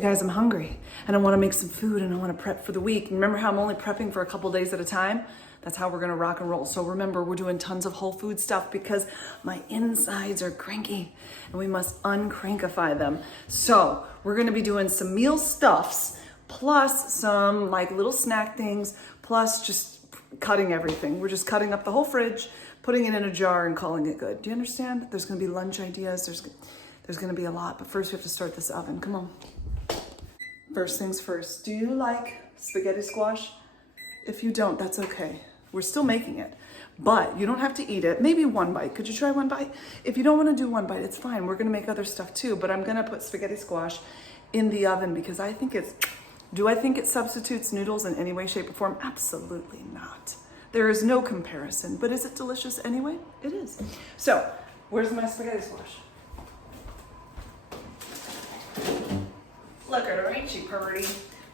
You guys, I'm hungry and I want to make some food and I want to prep for the week. Remember how I'm only prepping for a couple days at a time? That's how we're going to rock and roll. So remember, we're doing tons of whole food stuff because my insides are cranky and we must uncrankify them. So we're going to be doing some meal stuffs plus some like little snack things plus just cutting everything. We're just cutting up the whole fridge, putting it in a jar and calling it good. Do you understand? There's going to be lunch ideas. There's going to be a lot, but first we have to start this oven. Come on. First things first. Do you like spaghetti squash? If you don't, that's okay. We're still making it, but you don't have to eat it. Maybe one bite. Could you try one bite? If you don't want to do one bite, it's fine. We're going to make other stuff too, but I'm going to put spaghetti squash in the oven because I think do I think it substitutes noodles in any way, shape, or form? Absolutely not. There is no comparison, but is it delicious anyway? It is. So, where's my spaghetti squash? Look at her, ain't she pretty?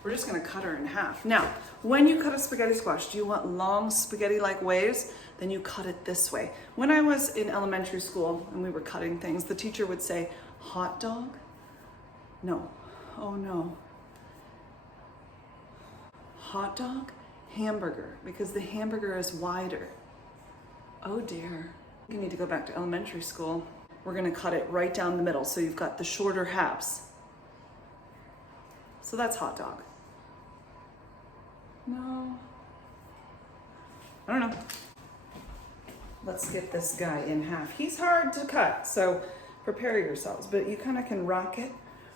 We're just gonna cut her in half. Now, when you cut a spaghetti squash, do you want long spaghetti-like waves? Then you cut it this way. When I was in elementary school and we were cutting things, the teacher would say, hot dog? No, oh no. Hot dog, hamburger, because the hamburger is wider. Oh dear. You need to go back to elementary school. We're gonna cut it right down the middle, so you've got the shorter halves. So that's hot dog. No. I don't know. Let's get this guy in half. He's hard to cut, so prepare yourselves, but you kind of can rock it.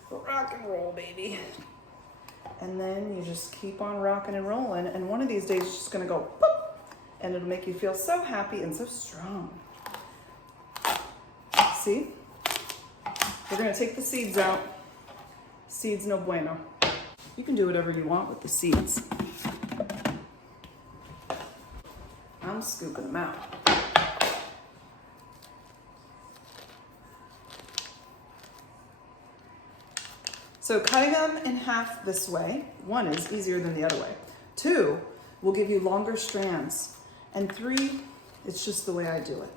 Rock and roll, baby. And then you just keep on rocking and rolling, and one of these days it's just gonna go boop, and it'll make you feel so happy and so strong. See? We're gonna take the seeds out. Seeds no bueno. You can do whatever you want with the seeds. I'm scooping them out. So cutting them in half this way, one is easier than the other way. Two will give you longer strands. And three, it's just the way I do it.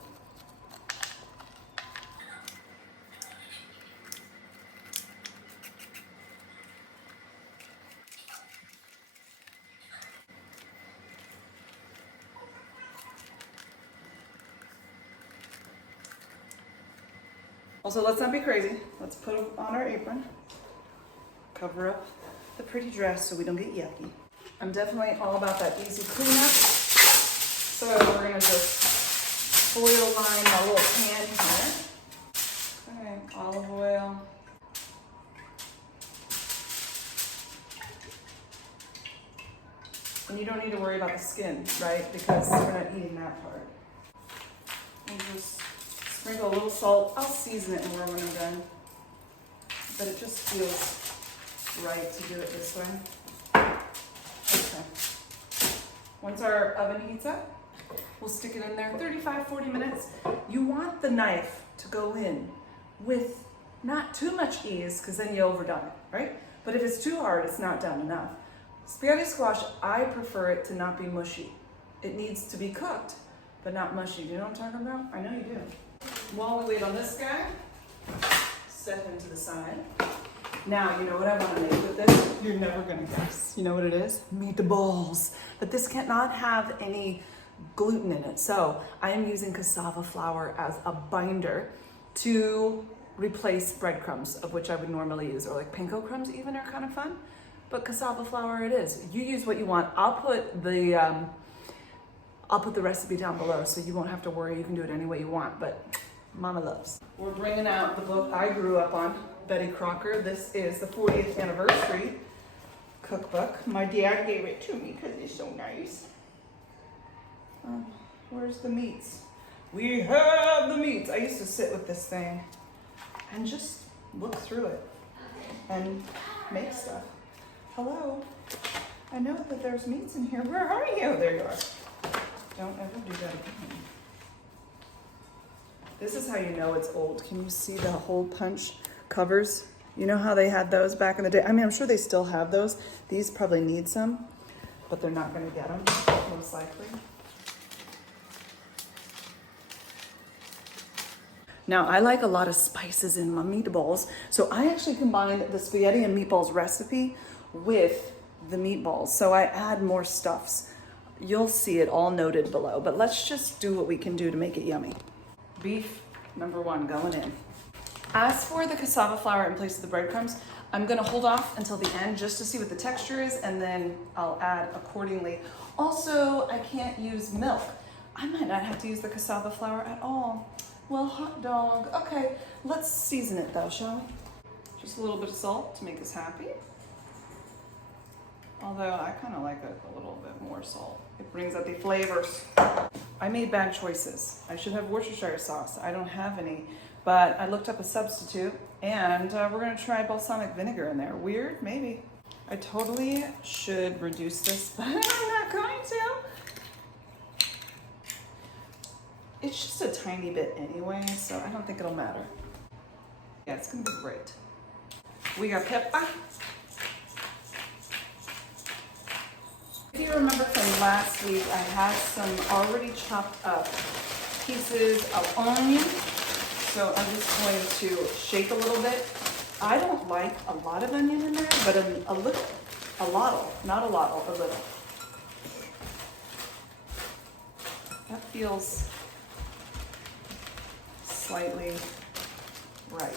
Also, let's not be crazy. Let's put it on our apron. Cover up the pretty dress so we don't get yucky. I'm definitely all about that easy cleanup. So we're gonna just foil line my little pan here. Okay, olive oil. And you don't need to worry about the skin, right? Because we're not eating that part. And just sprinkle a little salt. I'll season it more when I'm done. But it just feels right to do it this way. Okay. Once our oven heats up, we'll stick it in there 35-40 minutes. You want the knife to go in with not too much ease because then you overdone it, right? But if it's too hard, it's not done enough. Spaghetti squash, I prefer it to not be mushy. It needs to be cooked, but not mushy. Do you know what I'm talking about? I know you do. While we wait on this guy, set him to the side. Now, you know what I want to make with this? You're never going to guess. You know what it is? Meatballs. But this cannot have any gluten in it. So I am using cassava flour as a binder to replace breadcrumbs, of which I would normally use, or like panko crumbs even are kind of fun. But cassava flour it is. You use what you want. I'll put the recipe down below so you won't have to worry. You can do it any way you want, but Mama loves. We're bringing out the book I grew up on, Betty Crocker. This is the 40th anniversary cookbook. My dad gave it to me because it's so nice. Where's the meats? We have the meats. I used to sit with this thing and just look through it and make stuff. Hello. I know that there's meats in here. Where are you? There you are. Don't ever do that again. This is how you know it's old. Can you see the hole punch covers? You know how they had those back in the day? I mean, I'm sure they still have those. These probably need some, but they're not going to get them, most likely. Now, I like a lot of spices in my meatballs, so I actually combined the spaghetti and meatballs recipe with the meatballs. So I add more stuffs. You'll see it all noted below, but let's just do what we can do to make it yummy. Beef number 1 going in. As for the cassava flour in place of the breadcrumbs, I'm gonna hold off until the end just to see what the texture is, and then I'll add accordingly. Also, I can't use milk. I might not have to use the cassava flour at all. Well, hot dog. Okay, let's season it though, shall we? Just a little bit of salt to make us happy. Although I kind of like it a little bit more salt. It brings out the flavors. I made bad choices. I should have Worcestershire sauce. I don't have any, but I looked up a substitute, and we're gonna try balsamic vinegar in there. Weird, maybe. I totally should reduce this, but I'm not going to. It's just a tiny bit anyway, so I don't think it'll matter. Yeah, it's gonna be great. We got pepper. If you remember from last week, I had some already chopped up pieces of onion. So I'm just going to shake a little bit. I don't like a lot of onion in there, but a little, not a lot, a little. That feels slightly right.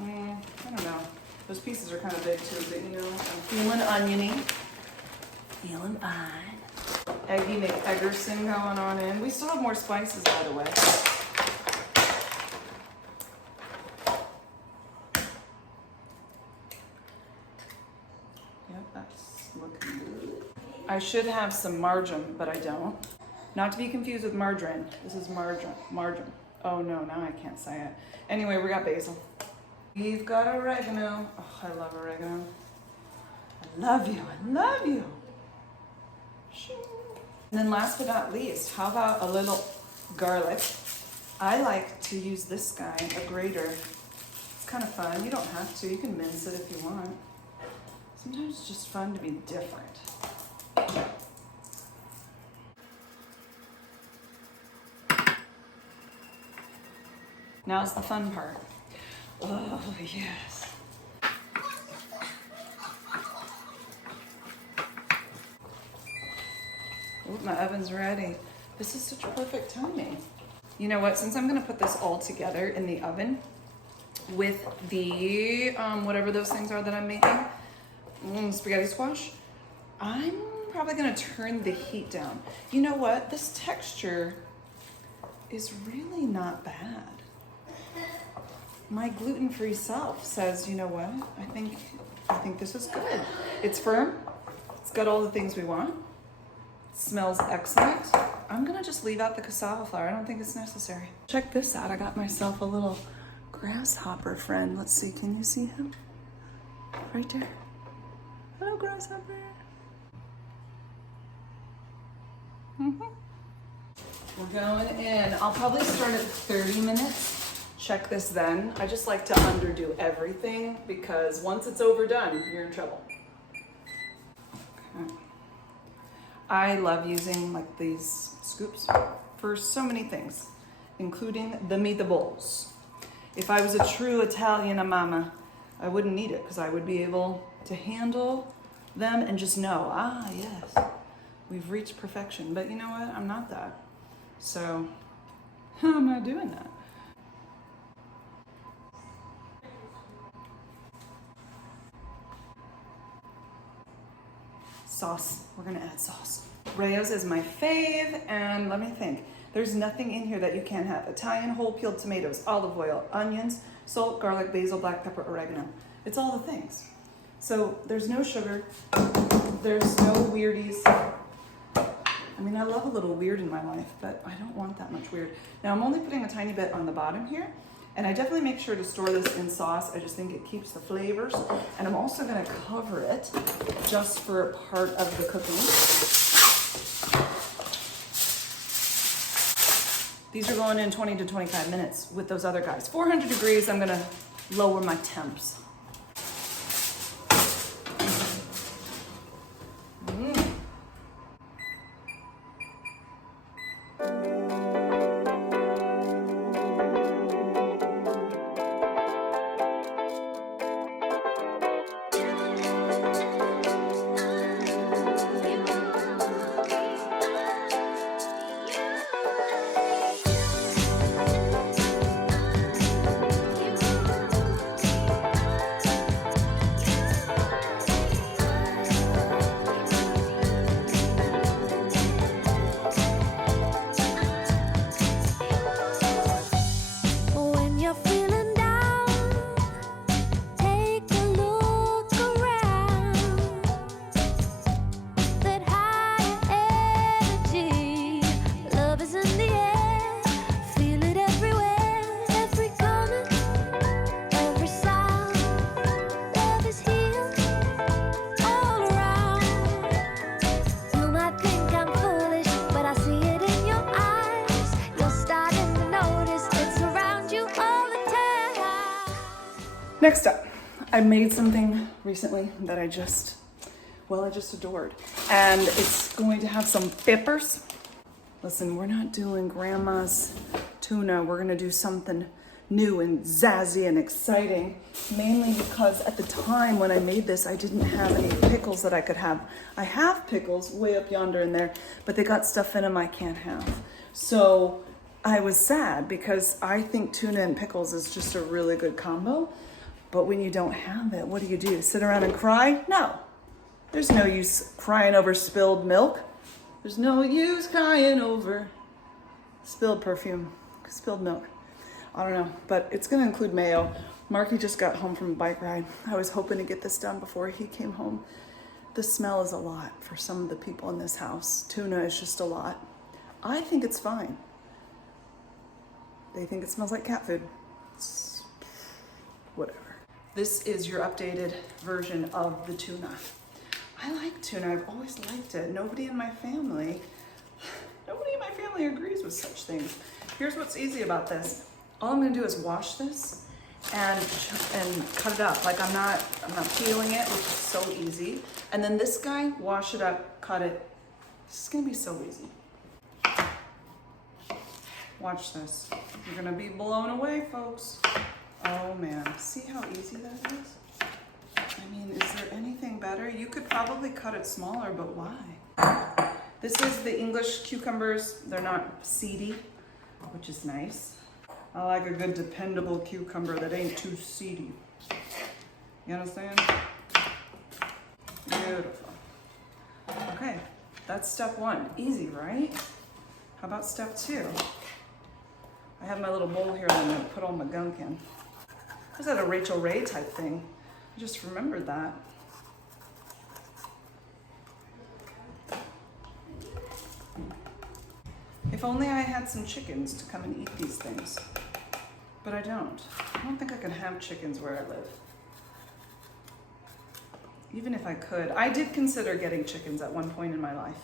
I don't know. Those pieces are kind of big too, but you know, I'm feeling oniony. Feeling fine. Eggy McEggerson going on in. We still have more spices, by the way. Yep, that's looking good. I should have some marjoram, but I don't. Not to be confused with margarine. This is marjoram. Oh no, now I can't say it. Anyway, we got basil. We've got oregano. Oh, I love oregano. I love you. I love you. And then last but not least, how about a little garlic? I like to use this guy, a grater. It's kind of fun. You don't have to. You can mince it if you want. Sometimes it's just fun to be different. Now's the fun part. Oh, yes. Ooh, my oven's ready. This is such perfect timing. You know what? Since I'm gonna put this all together in the oven with the, whatever those things are that I'm making, spaghetti squash, I'm probably gonna turn the heat down. You know what? This texture is really not bad. My gluten-free self says, you know what? I think this is good. It's firm. It's got all the things we want. Smells excellent. I'm gonna just leave out the cassava flour. I don't think it's necessary. Check this out. I got myself a little grasshopper friend. Let's see, can you see him? Right there. Hello, grasshopper. We're going in. I'll probably start at 30 minutes. Check this then. I just like to underdo everything because once it's overdone, you're in trouble. Okay. I love using like these scoops for so many things, including the meatballs. If I was a true Italian mama, I wouldn't need it because I would be able to handle them and just know, yes, we've reached perfection. But you know what? I'm not that. So I'm not doing that. Sauce. We're gonna add sauce. Rayo's is my fave, and let me think. There's nothing in here that you can't have. Italian whole peeled tomatoes, olive oil, onions, salt, garlic, basil, black pepper, oregano. It's all the things. So there's no sugar. There's no weirdies. I mean, I love a little weird in my life, but I don't want that much weird. Now I'm only putting a tiny bit on the bottom here, and I definitely make sure to store this in sauce. I just think it keeps the flavors. And I'm also gonna cover it just for part of the cooking. These are going in 20 to 25 minutes with those other guys. 400 degrees, I'm gonna lower my temps. Next up, I made something recently that I just adored. And it's going to have some peppers. Listen, we're not doing grandma's tuna. We're gonna do something new and zazzy and exciting, mainly because at the time when I made this, I didn't have any pickles that I could have. I have pickles way up yonder in there, but they got stuff in them I can't have. So I was sad because I think tuna and pickles is just a really good combo. But when you don't have it, what do? Sit around and cry? No. There's no use crying over spilled milk. There's no use crying over spilled perfume, spilled milk. I don't know, but it's gonna include mayo. Marky just got home from a bike ride. I was hoping to get this done before he came home. The smell is a lot for some of the people in this house. Tuna is just a lot. I think it's fine. They think it smells like cat food. It's whatever. This is your updated version of the tuna. I like tuna, I've always liked it. Nobody in my family agrees with such things. Here's what's easy about this. All I'm gonna do is wash this and cut it up. Like I'm not peeling it, which is so easy. And then this guy, wash it up, cut it. This is gonna be so easy. Watch this. You're gonna be blown away, folks. Oh man, see how easy that is? I mean, is there anything better? You could probably cut it smaller, but why? This is the English cucumbers. They're not seedy, which is nice. I like a good dependable cucumber that ain't too seedy. You understand? Beautiful. Okay, that's step one. Easy, right? How about step two? I have my little bowl here that I'm gonna put all my gunk in. Was that a Rachel Ray type thing? I just remembered that. If only I had some chickens to come and eat these things. But I don't. I don't think I can have chickens where I live. Even if I could. I did consider getting chickens at one point in my life.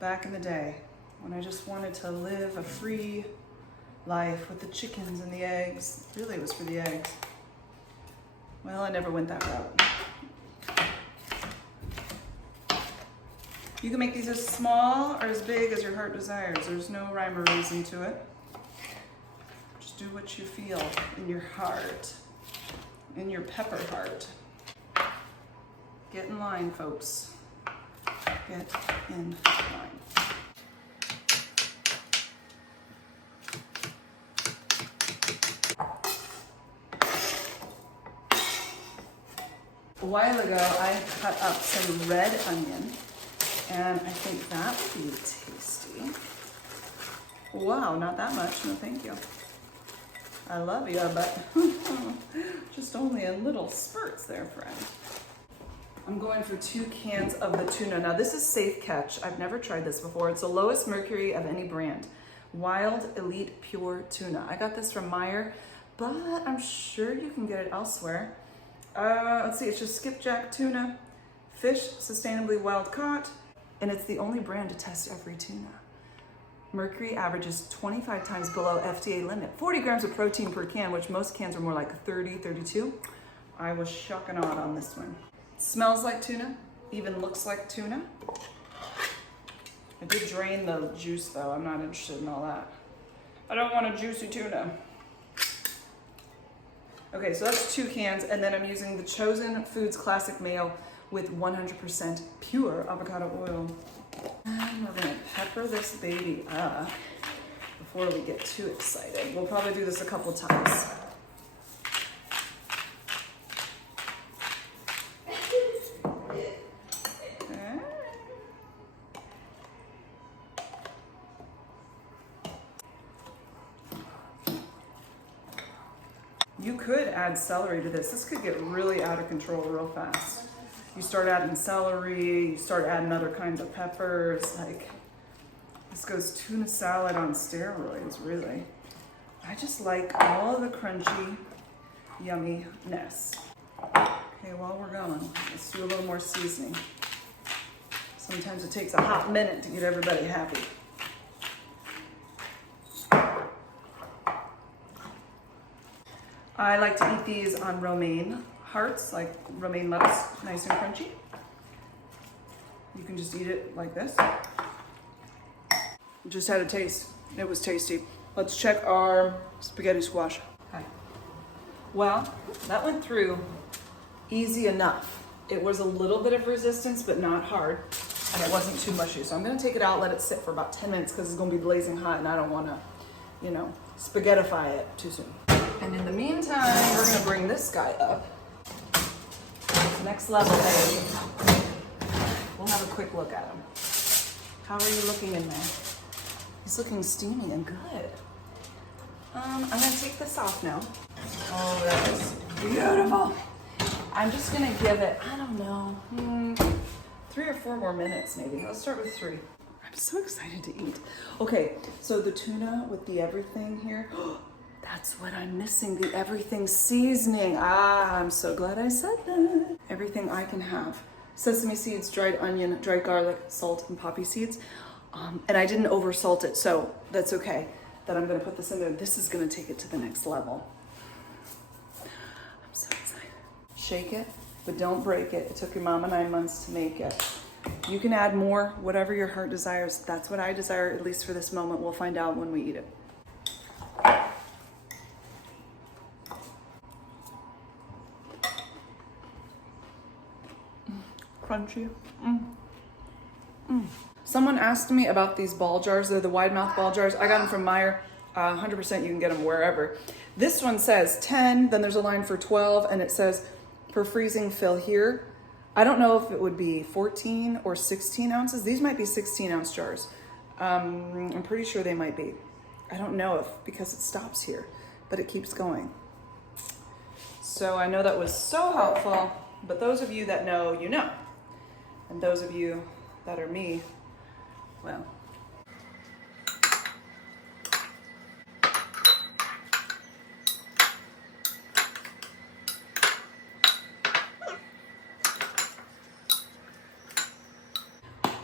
Back in the day, when I just wanted to live a free life with the chickens and the eggs. Really, it was for the eggs. Well, I never went that route. You can make these as small or as big as your heart desires. There's no rhyme or reason to it. Just do what you feel in your heart, in your pepper heart. Get in line, folks. Get in line. A while ago, I cut up some red onion, and I think that would be tasty. Wow, not that much, no thank you. I love you, but just only in little spurts there, friend. I'm going for 2 cans of the tuna. Now this is Safe Catch. I've never tried this before. It's the lowest mercury of any brand. Wild Elite Pure Tuna. I got this from Meyer, but I'm sure you can get it elsewhere. Let's see, it's just skipjack tuna, fish sustainably wild caught, and it's the only brand to test every tuna. Mercury averages 25 times below FDA limit. 40 grams of protein per can, which most cans are more like 30, 32. I was shocked and awed on this one. Smells like tuna, even looks like tuna. I did drain the juice though. I'm not interested in all that. I don't want a juicy tuna. Okay, so that's 2 cans, and then I'm using the Chosen Foods Classic Mayo with 100% pure avocado oil. And we're gonna pepper this baby up before we get too excited. We'll probably do this a couple times. You could add celery to this. This could get really out of control real fast. You start adding celery, you start adding other kinds of peppers. Like, this goes tuna salad on steroids, really. I just like all the crunchy yumminess. Okay, while we're going, let's do a little more seasoning. Sometimes it takes a hot minute to get everybody happy. I like to eat these on romaine hearts, like romaine lettuce, nice and crunchy. You can just eat it like this. Just had a taste. It was tasty. Let's check our spaghetti squash. Okay. Well, that went through easy enough. It was a little bit of resistance, but not hard. And it wasn't too mushy. So I'm gonna take it out, let it sit for about 10 minutes because it's gonna be blazing hot and I don't wanna, you know, spaghettify it too soon. And in the meantime, we're gonna bring this guy up. Next level, baby. We'll have a quick look at him. How are you looking in there? He's looking steamy and good. I'm gonna take this off now. Oh, that is beautiful. I'm just gonna give it, I don't know, 3 or 4 more minutes maybe. Let's start with 3. I'm so excited to eat. Okay, so the tuna with the everything here. That's what I'm missing, the everything seasoning. Ah, I'm so glad I said that. Everything I can have. Sesame seeds, dried onion, dried garlic, salt, and poppy seeds. And I didn't over salt it, so that's okay that I'm gonna put this in there. This is gonna take it to the next level. I'm so excited. Shake it, but don't break it. It took your mama 9 months to make it. You can add more, whatever your heart desires. That's what I desire, at least for this moment. We'll find out when we eat it. Crunchy. Someone asked me about these ball jars. They're the wide mouth ball jars. I got them from Meijer. 100% you can get them wherever. This one says 10, then there's a line for 12, and it says for freezing fill here. I don't know if it would be 14 or 16 ounces. These might be 16 ounce jars. I'm pretty sure they might be. I don't know if, because it stops here, but it keeps going. So I know that was so helpful, but those of you that know, you know. And those of you that are me, well.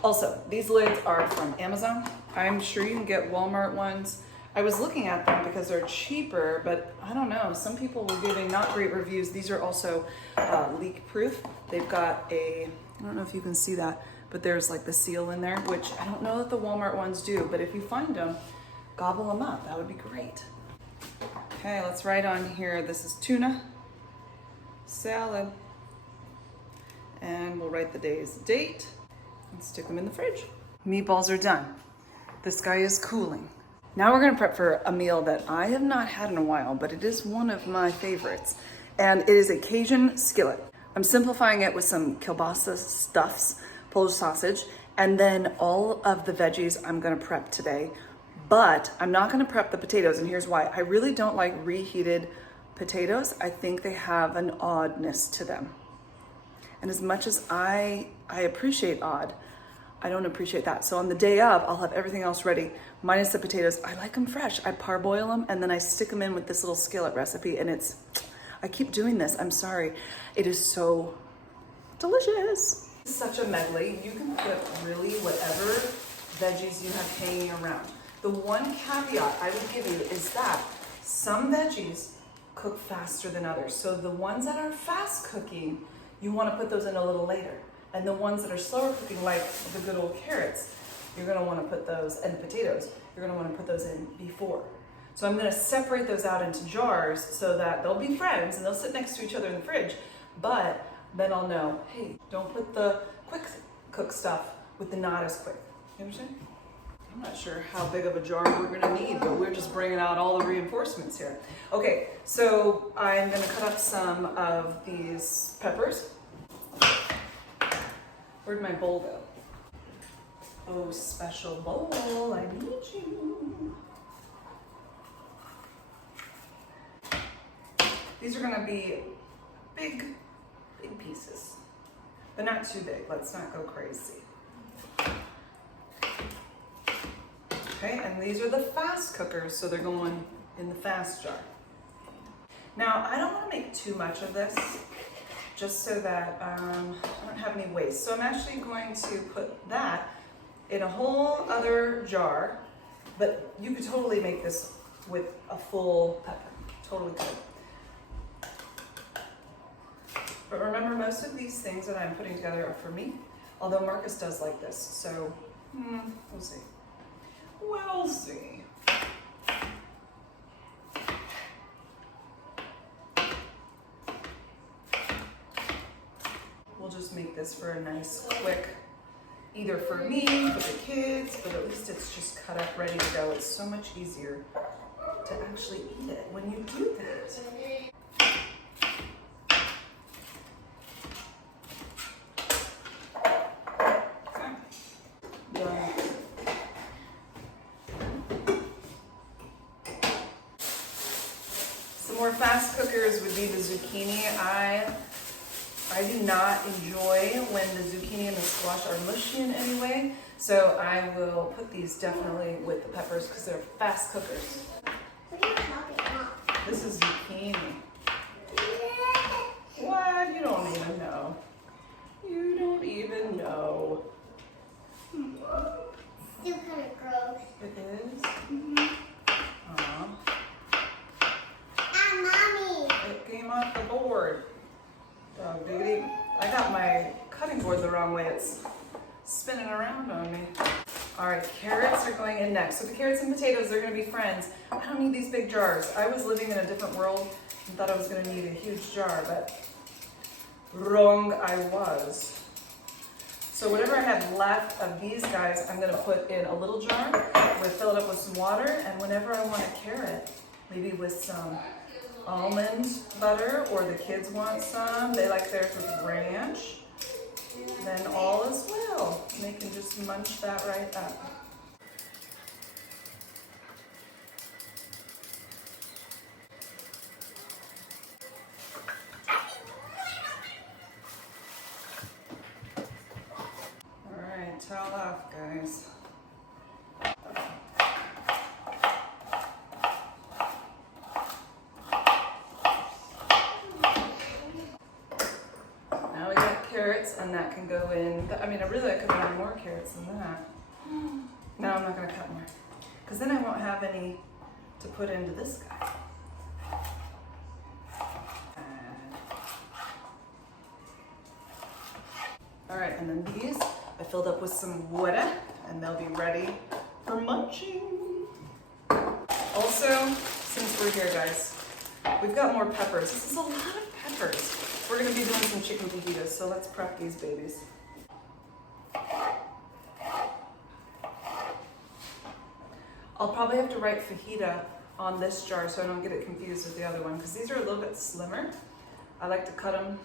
Also, these lids are from Amazon. I'm sure you can get Walmart ones. I was looking at them because they're cheaper, but I don't know. Some people were giving not great reviews. These are also leak proof. They've got a, I don't know if you can see that, but there's like the seal in there, which I don't know that the Walmart ones do, but if you find them, gobble them up. That would be great. Okay, let's write on here. This is tuna salad. And we'll write the day's date and stick them in the fridge. Meatballs are done. This guy is cooling. Now we're gonna prep for a meal that I have not had in a while, but it is one of my favorites. And it is a Cajun skillet. I'm simplifying it with some kielbasa stuffs, Polish sausage, and then all of the veggies I'm gonna prep today. But I'm not gonna prep the potatoes, and here's why. I really don't like reheated potatoes. I think they have an oddness to them. And as much as I appreciate odd, I don't appreciate that. So on the day of, I'll have everything else ready, minus the potatoes. I like them fresh. I parboil them, and then I stick them in with this little skillet recipe, and I keep doing this, I'm sorry. It is so delicious. It's such a medley. You can put really whatever veggies you have hanging around. The one caveat I would give you is that some veggies cook faster than others. So the ones that are fast cooking, you want to put those in a little later. And the ones that are slower cooking, like the good old carrots, you're going to want to put those, and the potatoes, you're going to want to put those in before. So I'm going to separate those out into jars so that they'll be friends and they'll sit next to each other in the fridge. But then I'll know, hey, don't put the quick cook stuff with the not as quick. You understand? I'm not sure how big of a jar we're going to need, but we're just bringing out all the reinforcements here. Okay, so I'm going to cut up some of these peppers. Where'd my bowl go? Oh, special bowl, I need you. These are gonna be big pieces, but not too big. Let's not go crazy. Okay, and these are the fast cookers, so they're going in the fast jar. Now, I don't wanna make too much of this, just so that I don't have any waste. So I'm actually going to put that in a whole other jar, but you could totally make this with a full pepper, totally could. But remember, most of these things that I'm putting together are for me, although Marcus does like this, so we'll see. We'll see. We'll just make this for a nice, quick, either for me, for the kids, but at least it's just cut up, ready to go. It's so much easier to actually eat it when you do that. More fast cookers would be the zucchini. I do not enjoy when the zucchini and the squash are mushy in any way, so I will put these definitely with the peppers because they're fast cookers. What are you chopping up? This is zucchini. What? You don't even know. You don't even know. Still kind of gross. It is? Mm-hmm. Aw. Mommy! It came off the board. Oh, diggity. I got my cutting board the wrong way. It's spinning around on me. All right, carrots are going in next. So the carrots and potatoes, they're gonna be friends. I don't need these big jars. I was living in a different world and thought I was gonna need a huge jar, but wrong I was. So whatever I have left of these guys, I'm gonna put in a little jar. I'm gonna fill it up with some water, and whenever I want a carrot, maybe with some almond butter, or the kids want some, they like theirs with ranch, then all is well. And they can just munch that right up. All right, towel off, guys. And that can go in. I mean, I could have more carrots than that. No, I'm not going to cut more, because then I won't have any to put into this guy. All right, and then these I filled up with some water, and they'll be ready for munching. Also, since we're here, guys, we've got more peppers. This is a lot of peppers. We're gonna be doing some chicken fajitas, so let's prep these babies. I'll probably have to write fajita on this jar so I don't get it confused with the other one, because these are a little bit slimmer. I like to cut them,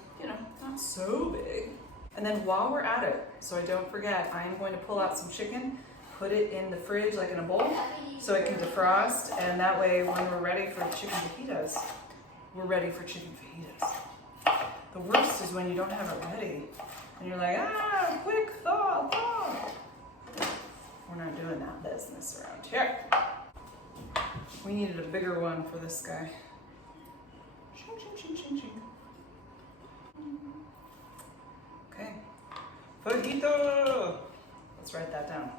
not so big. And then while we're at it, so I don't forget, I am going to pull out some chicken, put it in the fridge like in a bowl, so it can defrost, and that way when we're ready for chicken fajitas, we're ready for chicken fajitas. The worst is when you don't have it ready and you're like, quick thaw. We're not doing that business around here. We needed a bigger one for this guy. Shing, shing, shing, shing, shing. Okay. Fajita! Let's write that down.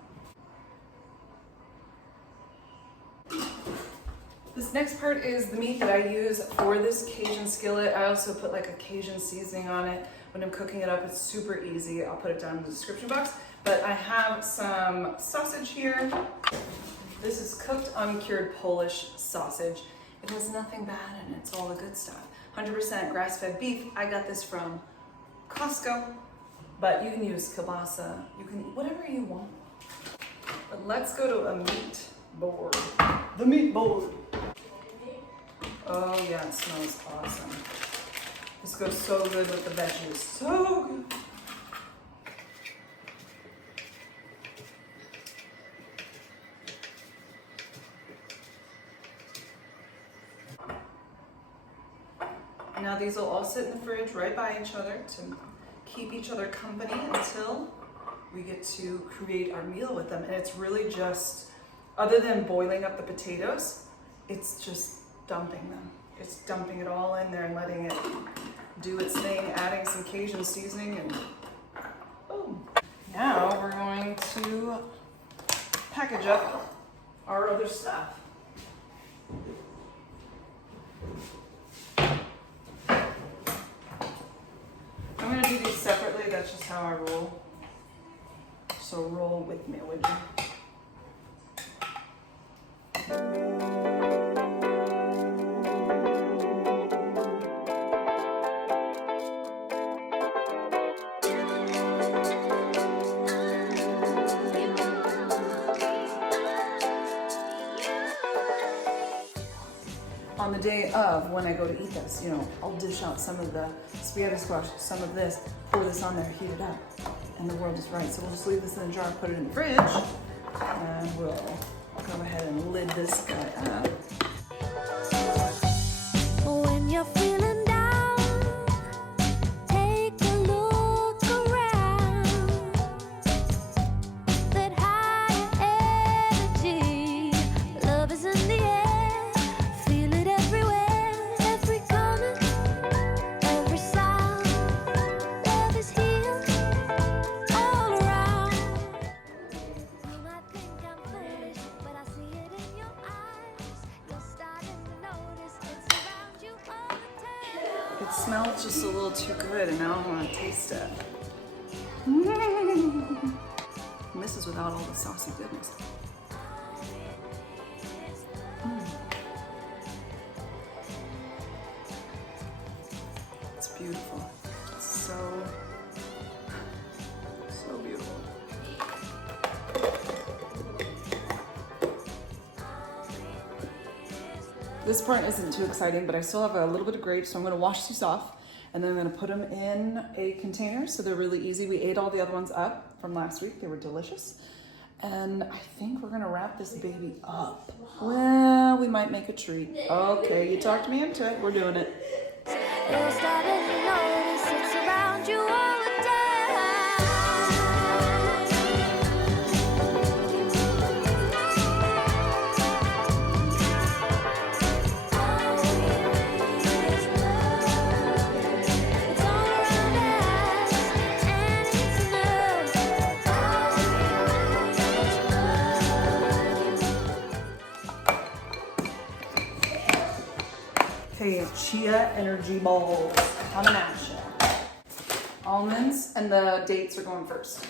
This next part is the meat that I use for this Cajun skillet. I also put like a Cajun seasoning on it. When I'm cooking it up, it's super easy. I'll put it down in the description box. But I have some sausage here. This is cooked, uncured Polish sausage. It has nothing bad in it. It's all the good stuff. 100% grass-fed beef. I got this from Costco, but you can use kielbasa. You can whatever you want. But let's go to a meat board. The meat board. Oh yeah, it smells awesome. This goes so good with the veggies. So good. Now these will all sit in the fridge right by each other to keep each other company until we get to create our meal with them. And it's really just, other than boiling up the potatoes, it's just dumping them. It's dumping it all in there and letting it do its thing, adding some Cajun seasoning, and boom. Now we're going to package up our other stuff. that's just how I roll. So roll with me, would you? On the day of, when I go to eat this, you know, I'll dish out some of the spaghetti squash, some of this, pour this on there, heat it up, and the world is right. So we'll just leave this in a jar, put it in the fridge, and we'll go ahead and lid this guy up. When you're feeling down, take a look around. That high energy, love is in the air. Feel it everywhere, every corner, every sound. Love is here, all around. You might think I'm foolish, but I see it in your eyes. You're starting to notice it's around you all the time. It smells just a little too good, and now I want to taste it. And this is without all the saucy goodness. It's beautiful. It's so beautiful. This part isn't too exciting, but I still have a little bit of grapes, so I'm gonna wash these off, and then I'm gonna put them in a container so they're really easy. We ate all the other ones up from last week. They were delicious. And I think we're gonna wrap this baby up. Well, we might make a treat. Okay, you talked me into it. We're doing it. You're starting to notice it's around you all the time. It's all around us, and it's love. Okay, chia energy balls coming at you. Almonds and the dates are going first.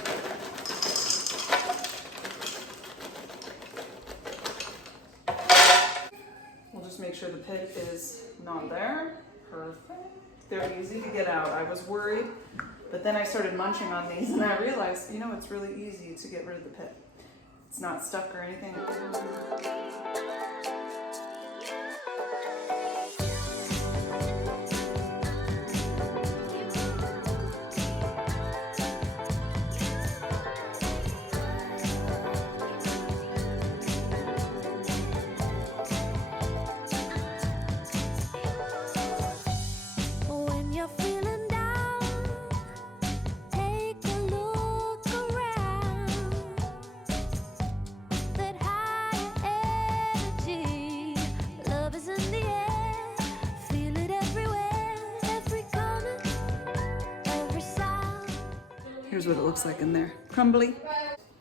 We'll just make sure the pit is not there. Perfect. They're easy to get out. I was worried, but then I started munching on these and I realized, you know, it's really easy to get rid of the pit. It's not stuck or anything. When you're feeling down, take a look around. That high energy, love is in the air. Feel it everywhere, every corner, every sound. Here's what it looks like in there. Crumbly.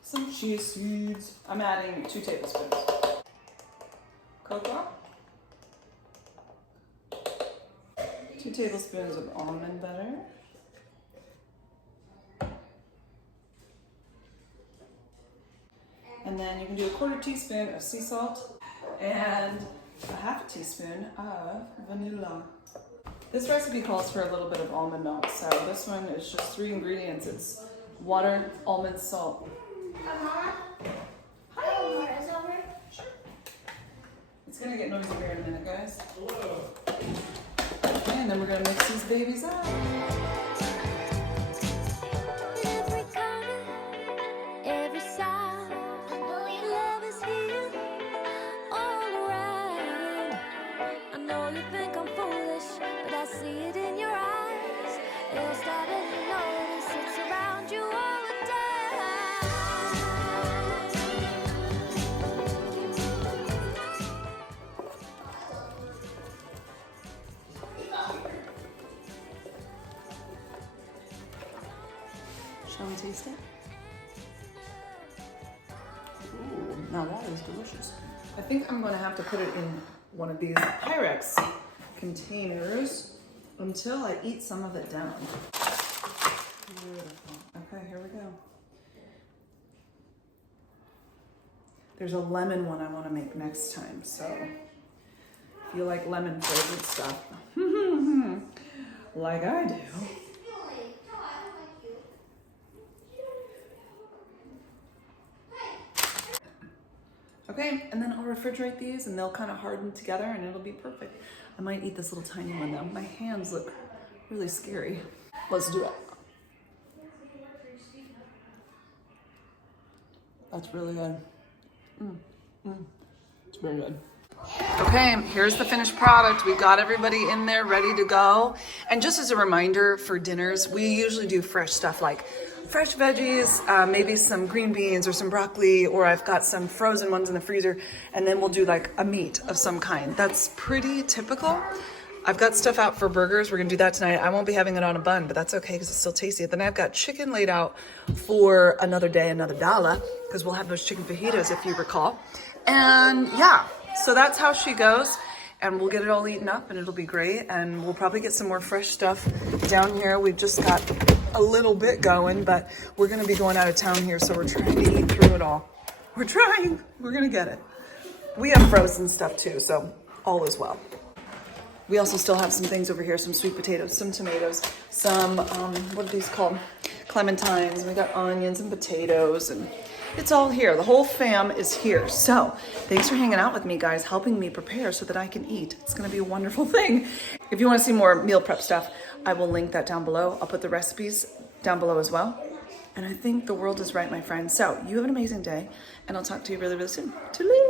Some chia seeds. I'm adding 2 tablespoons. Cocoa. 2 tablespoons of almond butter. And then you can do a 1/4 teaspoon of sea salt and a 1/2 teaspoon of vanilla. This recipe calls for a little bit of almond milk, so this one is just 3 ingredients. It's water, almond, salt. Mama? Hi. Is over? It's gonna get noisy here in a minute, guys. Okay, and then we're gonna mix these babies up. Every corner, every sound. Love is here, all around. I know you think I'm foolish, but I see it in your eyes. You're starting to notice it's around you all the Shall we taste it? Ooh, now that is delicious. I think I'm gonna have to put it in one of these Pyrex containers until I eat some of it down. Beautiful. There's a lemon one I want to make next time. So if you like lemon flavored stuff, like I do. Okay, and then I'll refrigerate these and they'll kind of harden together and it'll be perfect. I might eat this little tiny one though. My hands look really scary. Let's do it. That's really good. It's very good. Okay, here's the finished product. We got everybody in there ready to go. And just as a reminder for dinners, we usually do fresh stuff like fresh veggies, maybe some green beans or some broccoli, or I've got some frozen ones in the freezer, and then we'll do like a meat of some kind. That's pretty typical. I've got stuff out for burgers. We're gonna do that tonight. I won't be having it on a bun, but that's okay because it's still tasty. Then I've got chicken laid out for another day, another dollar, because we'll have those chicken fajitas if you recall. And yeah, so that's how she goes. And we'll get it all eaten up and it'll be great. And we'll probably get some more fresh stuff down here. We've just got a little bit going, but we're gonna be going out of town here, so we're trying to eat through it all. We're trying, we're gonna get it. We have frozen stuff too, so all is well. We also still have some things over here, some sweet potatoes, some tomatoes, some, what are these called? Clementines, and we got onions and potatoes, and it's all here. The whole fam is here. So thanks for hanging out with me, guys, helping me prepare so that I can eat. It's gonna be a wonderful thing. If you wanna see more meal prep stuff, I will link that down below. I'll put the recipes down below as well. And I think the world is right, my friends. So you have an amazing day, and I'll talk to you really, really soon. Toodaloo.